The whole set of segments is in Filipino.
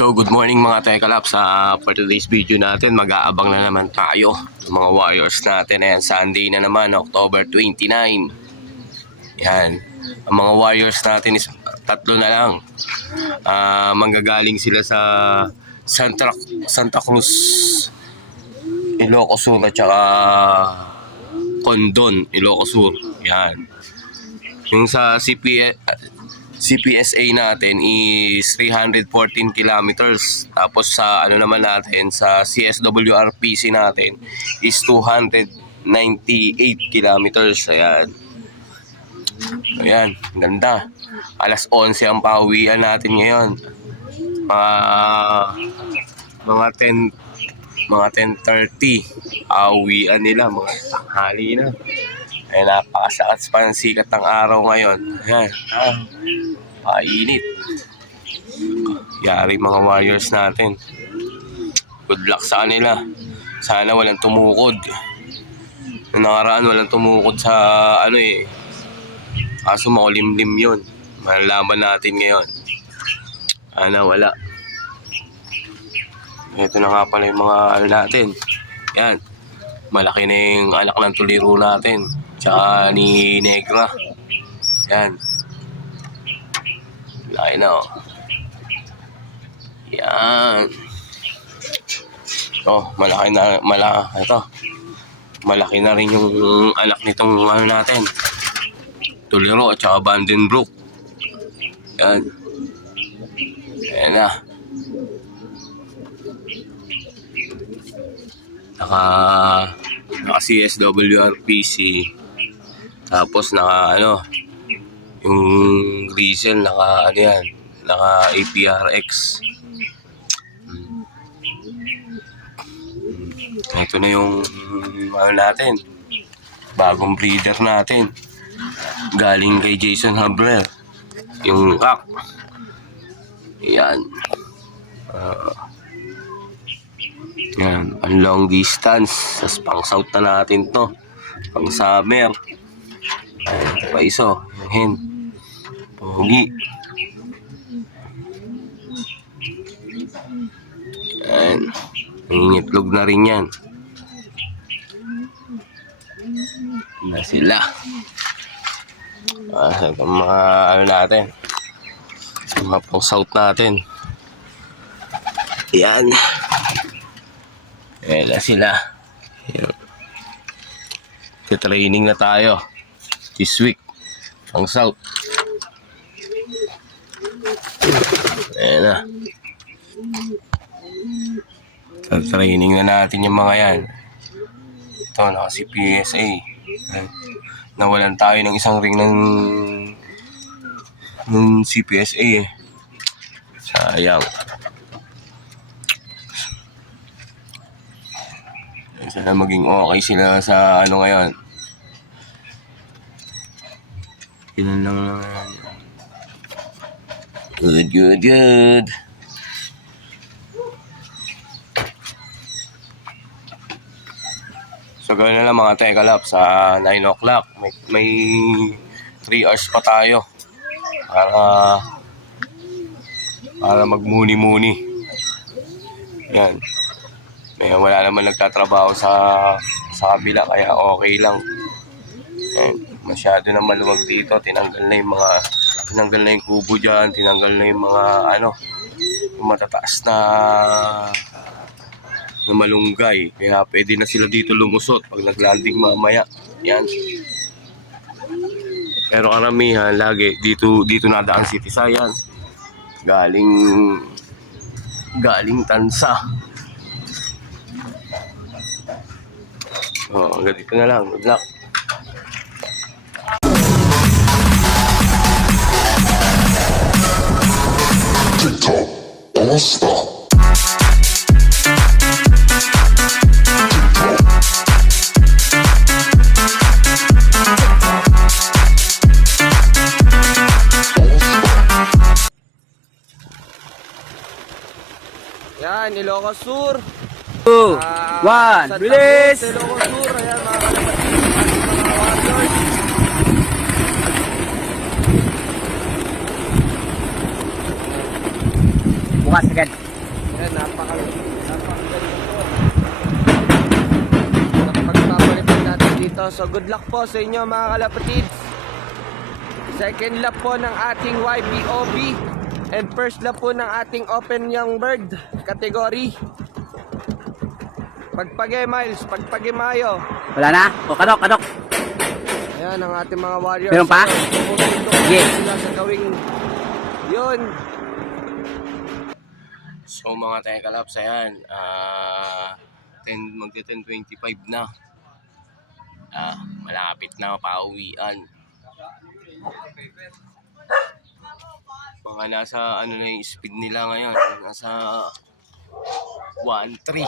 So good morning mga Tekalap. For today's video natin, mag-aabang na naman tayo ng mga Warriors natin. Ayan, Sunday na naman, October 29. Yan, ang mga Warriors natin is tatlo na lang. Manggagaling sila sa Santa Cruz, Ilocos Sur at saka Condon, Ilocos Sur. Yan. Yung sa CPSA natin is 314 kilometers. Tapos sa ano naman natin, sa CSWRPC natin is 298 kilometers. Ayan. Ayan, ganda. Alas 11 ang pauwian natin ngayon. Mga 10:30 pauwian nila, mga tanghali na. Ay, napakasakat pa ng sikat ng araw ngayon. Ayan. Painit. Yari mga Warriors natin. Good luck sa kanila. Sana walang tumukod. Noong nakaraan walang tumukod sa ano eh. Kaso makulimlim yun. Malalaman natin ngayon. Sana wala. Ito na nga pala yung mga ano natin. Yan. Malaki na yung anak ng tuliro natin. Tsaka ni Negra. Yan. Laki na oh. Yan. Oh, malaki na. Ito. Malaki na rin yung anak nitong ano natin. Tuliro at tsaka Vandenbroek. Yan. Yan na. Naka CSWRPC. Tapos naka ano, yung Grizzle naka ano yan, naka APRX. Ito na yung ano natin, bagong breeder natin. Galing kay Jason Habrel. Yung kak. Yan. Yan, ang long distance. Tapos pang south na natin to. Pang summer. Ayan, ito pa iso. Yan. Pogi. Yan. Nangingitlog na rin yan. Na sila. Ito mga ano natin. Mga pang south natin. Yan. Ayan na sila. Training na tayo this week ang south. Ayan na. Training na natin yung mga yan. Ito, naka CPSA. Nawalan tayo ng isang ring ng CPSA eh. Sayang. Sana maging okay sila sa ano ngayon. Yun lang naman. Good. So gawin na lang mga Tekalap sa 9 o'clock. May 3 hours pa tayo para magmuni-muni. Yan. Wala naman nagtatrabaho sa kabila kaya okay lang. Masyado na maluwag dito. Tinanggal na yung kubo dyan. Tinanggal na yung mga yung matataas na malunggay. Kaya pwede na sila dito lumusot pag naglanding mamaya. Yan. Pero karamihan lagi dito nadaan si Tisayan. Galing Tansa. Hanggang dito na lang. Good luck. TikTok, don't stop. Yan, Ilocos Sur. 2, 1, bilis! Ilocos Sur, ayan mga Warriors. Bukas agad. Yan, napakagaling po. Pagpapalitan natin dito. So good luck po sa inyo mga kalapatids. Second lap po ng ating YPOB. And first lap po ng ating Open Young Bird category. Pagpage Miles, pagpage Mayo. Wala na? O, kadok. Ayan ang ating mga warriors. Meron pa? Yes. Sila sa gawing yun. So mga Tekalaps, ayan, magti 10:25 na. Malapit na pauwian. Mga nasa ano na yung speed nila ngayon, nasa 1.3.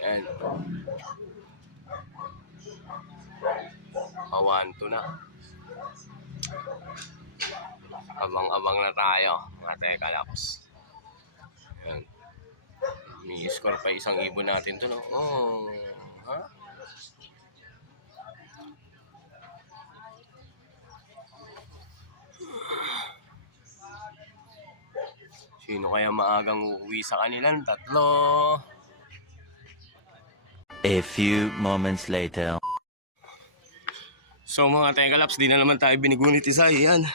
Ayan. 1.2 na. Abang-abang na tayo, mga Tekalaps. Ayan. May score pa isang ibon natin to, no? Oh, ha? Sino kaya maagang uuwi sa kanilang tatlo? A few moments later. So mga Tekalaps, di na naman tayo binigunit isa. Yan.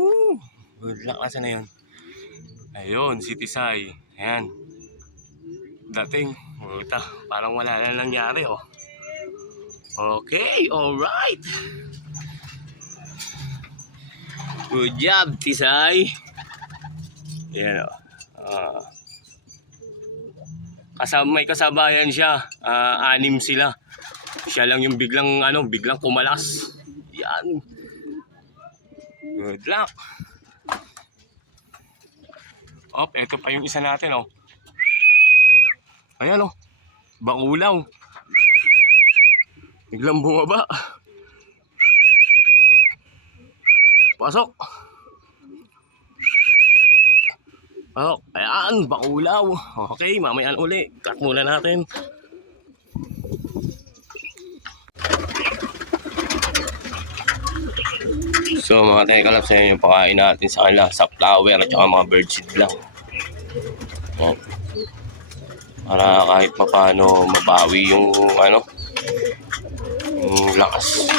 Woo! Good luck. Asa na yun? Ayun, si Tisay. Ayan. Dating. Puta, parang wala na nangyari, oh. Okay, alright. Good job, Tisay. Ayan, oh. May kasabayan siya. 6 sila. Siya lang yung biglang kumalas. Yan. Good luck. Eto pa yung isa natin, oh. Ayan, oh. Bakulaw. Biglang bumaba. Pasok. Ayan, bakulaw. Okay, mamaya uli. Cut muna natin. So mga Tekalaps, ayan yung pakain natin sa kanila, sa flower at saka mga birdseed lang. Ayan. Para kahit paano mabawi yung yung lakas.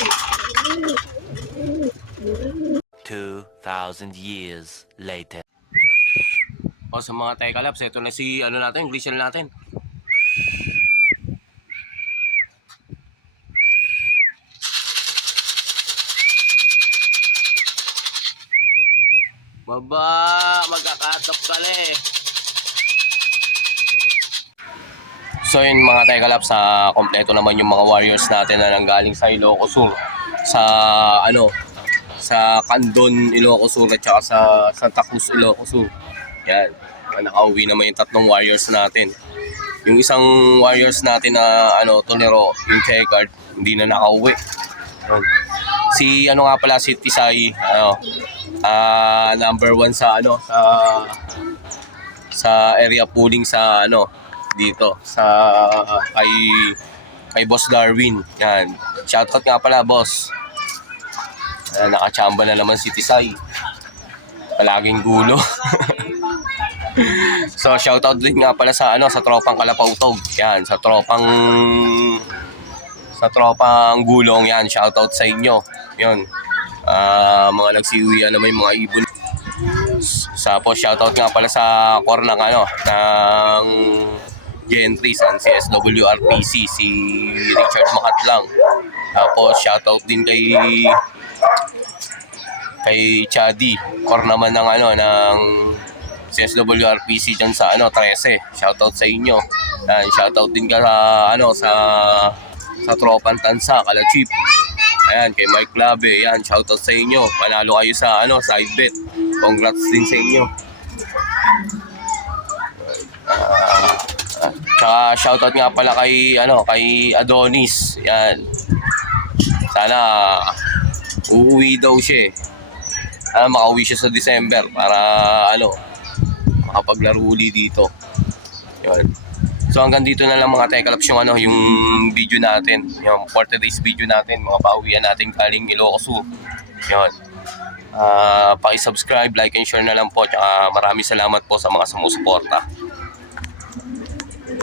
2,000 years later. Sa mga Tekalaps, ito na si natin, grisel natin. Baba, magkakatop ka na eh. So yun mga Tekalaps, kompleto naman yung mga warriors natin na nanggaling sa Ilocos Sur. Sa Candon, Ilocos Sur at saka sa Santa Cruz, Ilocos Sur. Yan, nakauwi naman yung 3 warriors natin. Yung isang warriors natin na Tolero, yung checkered, hindi na nakauwi. Si nga pala, si Tisay, number 1 sa area pooling sa dito sa kay Boss Darwin. Yan. Shoutout nga pala, boss. Nakachamba na naman si Tisay. Palaging gulo. So shoutout din nga pala sa tropang Kalapautog. Yan, sa tropang Gulong. Yan, shoutout sa inyo. Yan. Mga nagsiuwian na may mga ibon. Tapos shoutout nga pala sa core ng ng Gentry, sa CSWRPC, si Richard Makatlang. Tapos shoutout din kay Chadi, core naman ng ng CSWRPC dyan sa 13. Shoutout sa inyo. Yan, shoutout din ka sa Tropang Tansa, kala Chief. Ayan, kay Mike Clave. Yan, shoutout sa inyo. Panalo kayo sa side bet. Congrats din sa inyo. Tsaka shoutout nga pala kay Adonis. Yan. Sana uuwi daw siya. Makauwi siya sa December para makapaglaro uli dito. Yan. So hanggang dito na lang mga Tekalaps yung video natin, yung 40 days video natin, mga pauwian natin galing Ilocos Sur. Yan. Paki-subscribe, like and share na lang po. Tsaka maraming salamat po sa mga sumusuporta.